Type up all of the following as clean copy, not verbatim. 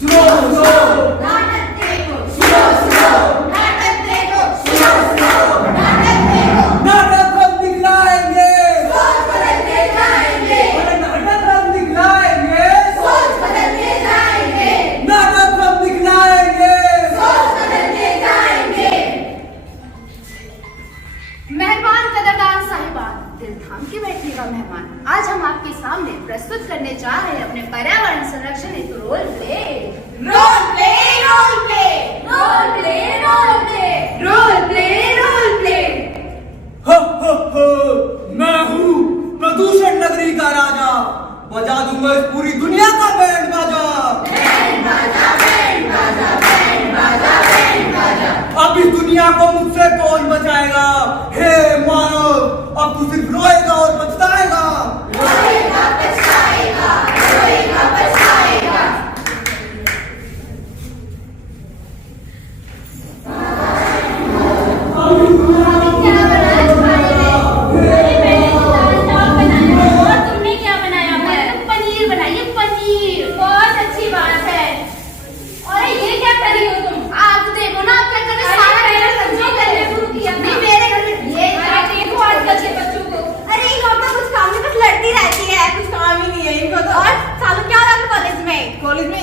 सुनो सुनो नाटक देखो, सुनो सुनो नाटक देखो, सुनो सुनो नाटक देखो। नाटक हम दिखलाएंगे, सोच बदल के जाएंगे, अरे नाटक हम दिखलाएंगे, सोच बदल के जाएंगे, नाटक हम दिखलाएंगे। सोच बदल के जाएंगे। मेहमान कदरदान साहिबान, दिल थाम के बैठिएगा मेहमान। आज हम आपके सामने प्रस्तुत करने जा रहे हैं अपने पर्यावरण संरक्षण हेतु role play. Role play, role play, role play, role play, role play, role play. हो, मैं हूँ प्रदूषण नगरी का राजा, बजा दूंगा इस पूरी दुनिया का बैंड बाजा। बैंड बाजा, बैंड बाजा, बैंड बाजा, बैंड बाजा। अब इस दुनिया को मुझसे कौन बचाएगा? हे मानव, अब तू सिर्फ रोएगा और पछताएगा। रोएगा, पछताएगा, रोएगा, पछताएगा। तुमने क्या बनाया है? पनीर बनाइए, पनीर। बहुत अच्छी बात है। और ये क्या कर रही हो तुम? आप देखो ना, आप क्या कर रहे हो? सारा मेरा सब्जी करने शुरू किया था। मेरे घर में ये देखो आजकल के बच्चों को। अरे इन लोगों का कुछ काम नहीं, बस लड़ती रहती है, कुछ काम ही नहीं है इनको तो। और सालों क्या हो रहा है कॉलेज में? कॉलेज में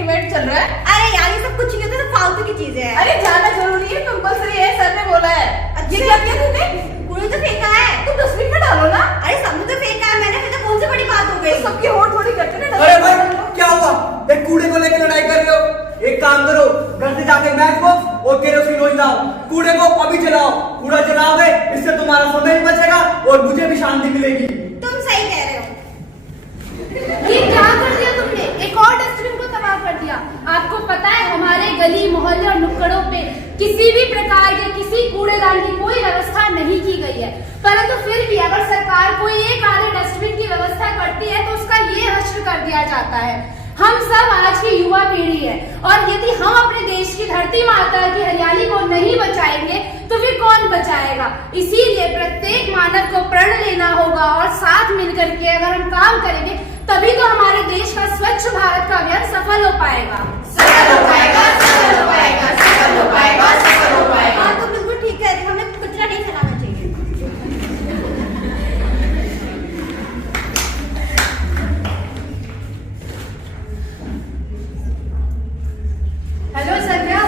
इवेंट चल रहा है। अरे यार ये सब कुछ नहीं होता, तो फालतू की चीजें हैं। अरे जाना जरूरी है, कंपलसरी है, सर ने बोला है। ये क्या किया तूने? कूड़े तो फेंका है। तुम डस्टबिन में डालो ना। अरे सबने तो फेंका है, मैंने फेंका, कौन सी बड़ी बात हो गई? सबकी होड़ थोड़ी करते ना। अरे भाई क्या हुआ? एक कूड़े को लेकर लड़ाई कर रहे हो? एक काम करो, घर से जाके मैच बॉक्स और केरोसिन हो जाओ, कूड़े को अभी जलाओ। कूड़ा जलाओगे, इससे तुम्हारा समय भी बचेगा और मुझे भी शांति मिलेगी। तुम सही कह रहे हो। ये क्या कर दिया तुमने? एक और डस्टबिन को तबाह कर दिया। आपको पता है हमारे गली मोहल्ले और नुक्कड़ों पे किसी भी प्रकार के किसी कूड़ेदान की कोई व्यवस्था नहीं की गई है, परंतु फिर भी अगर सरकार कोई एक आधे डस्टबिन की व्यवस्था करती है तो उसका ये हश्र कर दिया जाता है। हम सब आज की युवा पीढ़ी है और यदि हम अपने देश की धरती माता की हरियाली को नहीं बचाएंगे तो फिर कौन बचाएगा? इसीलिए प्रत्येक मानव को प्रण लेना होगा और साथ मिलकर के अगर हम काम करेंगे तभी तो हमारे देश का स्वच्छ भारत का अभियान सफल हो पाएगा। सफल हो पाएगा, सफल हो पाएगा, सफल हो पाएगा, सफल हो पाएगा। हाँ, तुम बिल्कुल ठीक कह रही हो, हमें कचरा नहीं फैलाना चाहिए। हेलो संध्या।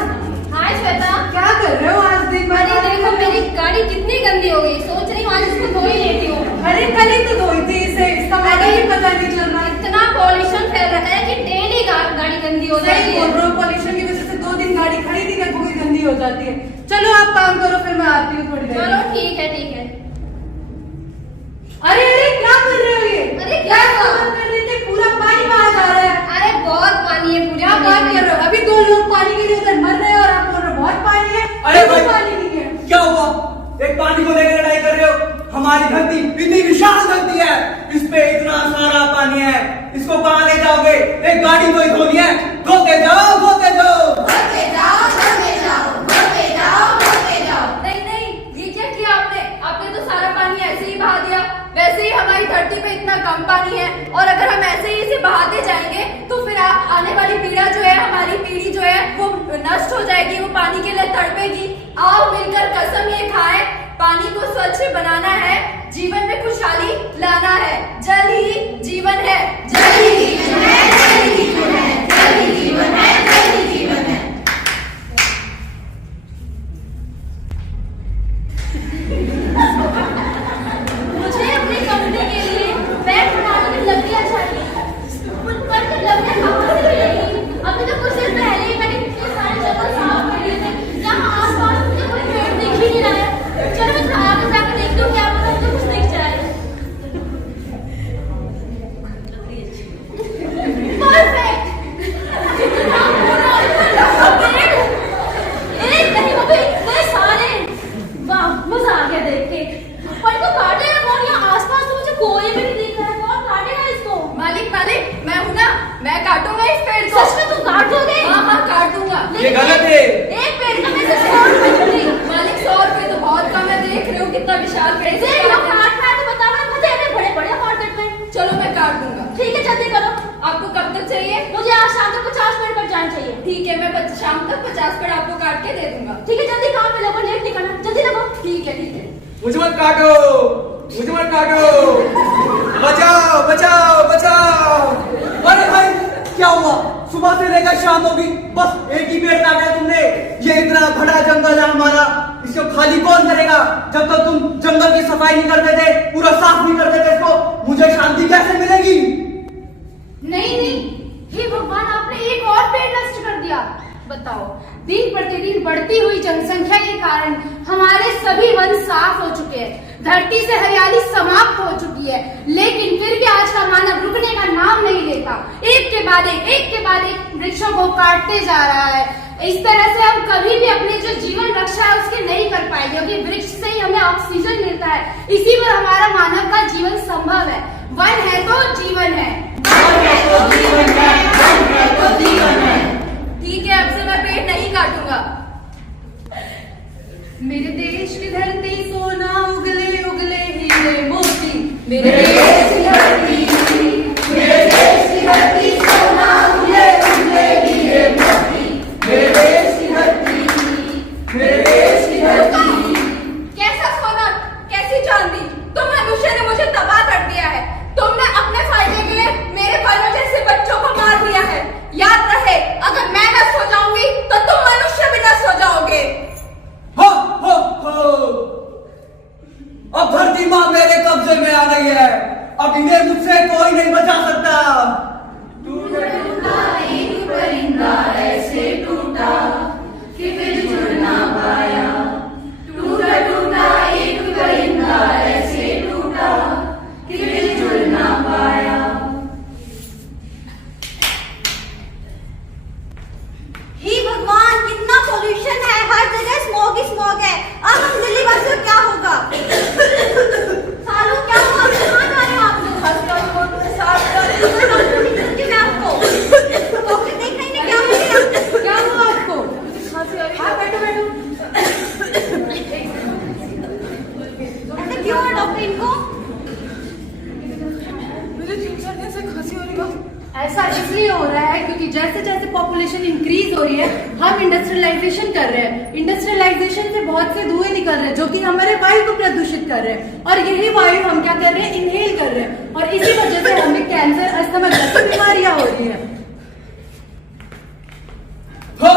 हाय श्वेता। क्या कर रहे हो आज दिन भर? अरे देखो मेरी गाड़ी कितनी गंदी हो गई, सोच रही हूँ आज इसको धो ही लेती हूँ। अरे कल ही तो धोई थी इसे, इसका मतलब ही पता नहीं चल रहा। इतना पॉल्यूशन फैल रहा है कि डेली गाड़ी गंदी हो जाती सही है। बोल रहे हो, पॉल्यूशन की वजह से 2 दिन गाड़ी खड़ी थी ना, पूरी गंदी हो जाती है। चलो आप काम करो, फिर मैं आती हूँ थोड़ी देर चलो में। ठीक है, ठीक है। अरे अरे क्या कर रहे हो ये? अरे क्या हुआ? बंद कर रहे थे, पूरा पानी बाहर जा रहा है। अरे बहुत पानी है पूरी क्या गली बात में। कर रहे हो? अभी 2 लोग पानी के लिए उधर मर रहे हैं और आप बोल रहे हो बहुत पानी है। अरे भाई, पानी नहीं है। क्या हुआ? एक पानी को लेकर लड़ाई कर रहे हो? हमारी धरती इतनी विशाल धरती है, इस पे इतना सारा पानी है, इसको कहाँ ले जाओगे? एक गाड़ी को ही धोनी है, धोते जाओ, धोते जाओ। धोते जाओ, धोते जाओ, धोते जाओ, धोते जाओ। नहीं नहीं, ये क्या किया आपने? आपने तो सारा पानी ऐसे ही बहा दिया। वैसे ही हमारी धरती पे इतना कम पानी है और अगर हम ऐसे ही इसे बहाते जाएंगे तो फिर आने वाली पीढ़ी जो है, हमारी पीढ़ी जो है वो नष्ट हो जाएगी, वो पानी के लिए तड़पेगी। आओ मिलकर कसम ये खाएं, पानी को स्वच्छ बनाना है, जीवन में खुशहाली लाना है। जल ही जीवन है, जल ही जीवन है, जल ही जीवन है, जल ही जीवन है, जल ही जीवन है। मुझे अपने कमरे के लिए बेड बनाने में लकड़ियां चाहिए, पर लकड़ियां कहाँ से मिलेंगी? अभी तो कुछ दिन पहले ही मैंने इतने सारे जंगल साफ कर लिए थे, जहाँ आसपास मुझे कोई पेड़ दिख ही नहीं रहा है। चलो मैं आगे जाकर देखती हूँ, क्या पता मुझे कुछ दिख जाए। परफेक्ट। कितना पूरा पेड़। एक नहीं वो भी इतने सारे। वाह, मजा आ गया देख के। पर इसको काटेगा कौन? यहाँ आसपास तो मुझे कोई भी नहीं दिख रहा है, कौन काटेगा इसको? मालिक मालिक, मैं हूँ ना, मैं काटूंगा इस पेड़ को। सच में तुम काट दोगे? हाँ काट दूंगा। ये गलत है। एक पेड़ का मैं सिर्फ 100 रुपए दूंगी। मालिक 100 रुपए तो बहुत कम है, देख रहे हो कितना विशाल पेड़ है। देख लो, काटना है तो बताओ ना, मुझे इतने बड़े मार्केट में। चलो मैं काट दूंगा। ठीक है, जल्दी करो। आपको कब तक चाहिए? मुझे आज शाम तक 50 मिनट मैं शाम तक 50 पेड़ आपको काट के दे दूंगा। ठीक है, जल्दी काम पे लगो, लेट नहीं करना, जल्दी लगो। ठीक है, ठीक है। मुझे मत काटो, मुझे मत काटो, बचाओ बचाओ बचाओ। अरे भाई क्या हुआ, सुबह से लेकर शाम होगी बस एक ही पेड़ काटा तुमने। ये इतना बड़ा जंगल है हमारा, इसको खाली कौन करेगा? जब तक तुम जंगल की सफाई नहीं करते थे, पूरा साफ नहीं करते थे इसको, मुझे शांति कैसे मिलेगी? नहीं नहीं, हे भगवान, आपने एक और पेड़ नष्ट कर दिया। बताओ, दिन प्रतिदिन बढ़ती हुई जनसंख्या के कारण हमारे सभी वन साफ हो चुके हैं, धरती से हरियाली समाप्त हो चुकी है, लेकिन फिर भी आज का मानव रुकने का नाम नहीं लेता। एक के बाद एक वृक्षों को काटते जा रहा है। इस तरह से हम कभी भी अपनी जो जीवन रक्षा है उसकी नहीं कर पाएंगे, क्योंकि वृक्ष से ही हमें ऑक्सीजन मिलता है, इसी पर हमारा मानव का जीवन संभव है। वन है तो जीवन है। ठीक है, अब से मैं पेड़ नहीं काटूंगा। मेरे देश की धरती सोना उगले उगले हीरे मोती, मेरे देश की धरती, मेरे देश की धरती सोना उगले उगले हीरे मोती, मेरे देश की धरती, मेरे देश की धरती। कैसा सोना, कैसी चांदी, तुम मनुष्य ने मुझे तबाह कर दिया है। तुमने अपने फायदे के लिए मेरे फलों जैसे बच्चों को मार दिया है। याद रहे, अगर मैं नष्ट हो जाऊंगी तो तुम मनुष्य भी नष्ट हो जाओगे। हो हो। अब धरती माँ मेरे कब्जे में आ गई है, अब इन्हें मुझसे कोई नहीं बचा सकता। टूटा एक परिंदा ऐसे टूटा कि फिर जुड़ ना पाया, टूटा एक परिंदा ऐसे टूटा कि फिर जुड़ ना पाया। हे भगवान, कितना पोल्यूशन है, हर जगह स्मॉग ही स्मॉग है। अब हम दिल्ली वासियों क्या होगा? सालों क्या हुआ, कहाँ जा रहे हो आप लोग? मैं आपको डॉक्टर देख रही थी, क्या हो गया? क्या हुआ आपको? हाँ, बैठो बैठो। ऐसा क्यों है डॉक्टर इनको? मुझे 3-4 दिन से खांसी हो रही है। ऐसा इसलिए हो रहा है क्योंकि जैसे जैसे पॉपुलेशन इंक्रीज हो रही है, हम इंडस्ट्रियलाइजेशन कर रहे हैं। इंडस्ट्रियलाइजेशन से बहुत से धुएं निकल रहे हैं जो कि हमारे वायु को प्रदूषित कर रहे हैं, और यही वायु हम क्या कर रहे हैं, इनहेल कर रहे हैं, और इसी वजह से हमें कैंसर, अस्थमा जैसी बीमारियां हो रही है। हो,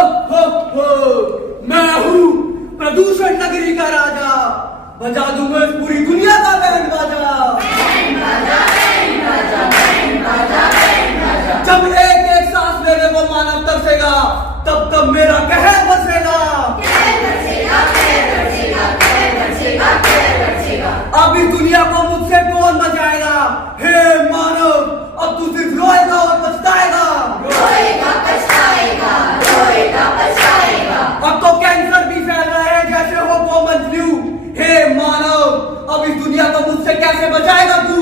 मैं हूँ प्रदूषण नगरी का राजा, बजा दूंगा इस पूरी दुनिया का बैंड बाजा। जब एक एक सांस लेने को मानव तरसेगा, तब तब मेरा कहर बसेगा। अब इस दुनिया को मुझसे कौन बचाएगा? हे मानव, अब तू सिर्फ रोएगा और पछताएगा। अब तो कैंसर भी फैल रहा है जैसे हो कॉमन फ्लू। हे मानव, अब इस दुनिया को मुझसे कैसे बचाएगा तू?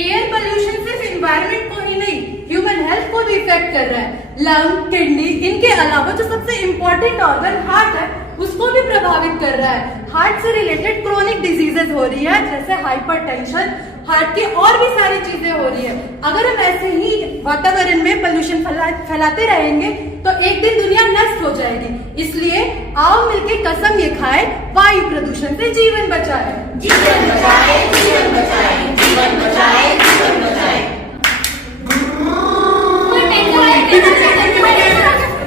एयर पोल्यूशन सिर्फ एनवायरनमेंट को ही नहीं, ह्यूमन हेल्थ को भी इफेक्ट कर रहा है। लंग, किडनी, इनके अलावा जो सबसे इम्पोर्टेंट ऑर्गन हार्ट है, उसको भी प्रभावित कर रहा है। हार्ट से रिलेटेड क्रोनिक डिजीजेस हो रही है, जैसे हाइपरटेंशन, हार्ट की और भी सारी चीजें हो रही है। अगर हम ऐसे ही वातावरण में पोल्यूशन फैलाते रहेंगे तो एक दिन दुनिया नष्ट हो जाएगी। इसलिए आओ मिलके कसम ये खाए, वायु प्रदूषण से जीवन बचाए। जीवन बचाए, जीवन बचाए, जीवन बचाए, जीवन बचाए।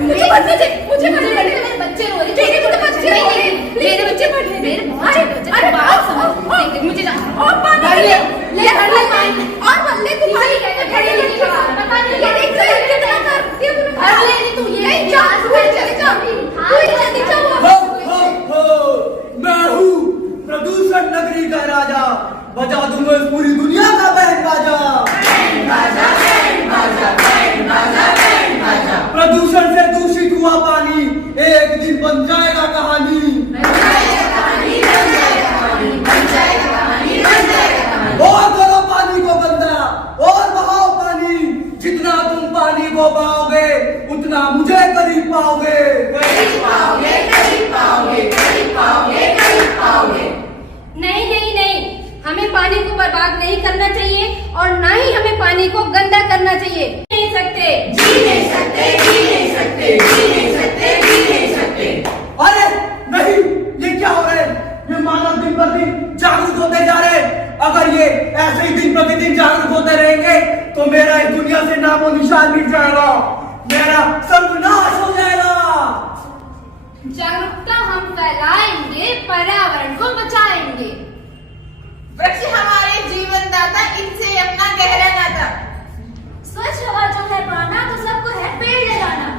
मुझे बच्चे रो रहे, मेरे बच्चे पढ़ रहे, मेरे बात समझ, मुझे और पानी और बल्ले तुम्हारी खड़ी नहीं पता नहीं कितना करती है तूने। अरे तू ये चले जाओ। हो, मैं हूँ प्रदूषण नगरी का राजा, बजा दूंगा इस पूरी दुनिया का बैंड बाजा। प्रदूषण से दूषित हुआ पानी एक दिन बन जाएगा कहानी। और करो पानी को गंदा, और बहाओ पानी, जितना तुम पानी को बहाओगे उतना मुझे करीब पाओगे। नहीं नहीं नहीं, हमें पानी को बर्बाद बर्बाद नहीं करना चाहिए और ना ही हमें पानी को गंदा करना चाहिए। नहीं सकते, जी नहीं सकते, जी नहीं सकते, जी नहीं सकते, जी नहीं सकते। अरे नहीं, ये क्या हो रहा है? ये मानव दिन पर दिन जागरूक होते जा रहे हैं। अगर ये ऐसे ही दिन प्रतिदिन जागरूक होते रहेंगे तो मेरा इस दुनिया से नामो निशान मिट जाएगा, मेरा सर्वनाश हो जाएगा। जागरूकता हम फैलाएंगे, पर्यावरण को बचाएंगे। वृक्ष हमारे जीवन दाता, इनसे अपना गहरा नाता। स्वच्छ हवा जो है पाना तो सबको है पेड़ लगाना।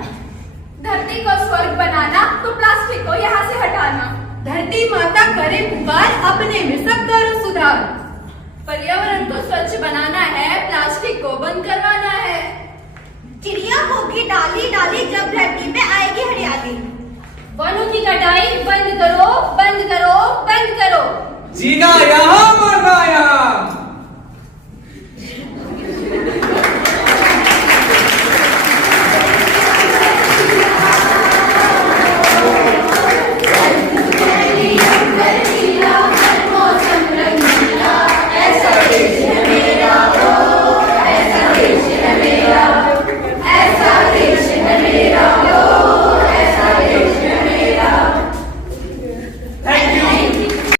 धरती को स्वर्ग बनाना तो प्लास्टिक को यहाँ से हटाना। धरती माता करे पुकार, अपने में सब करो सुधार। पर्यावरण को स्वच्छ बनाना है, प्लास्टिक को बंद करवाना है। चिड़िया होगी डाली डाली, जब धरती पे आएगी हरियाली। वनों की कटाई बंद करो, बंद करो, बंद करो। जीना यहाँ मरना यहाँ।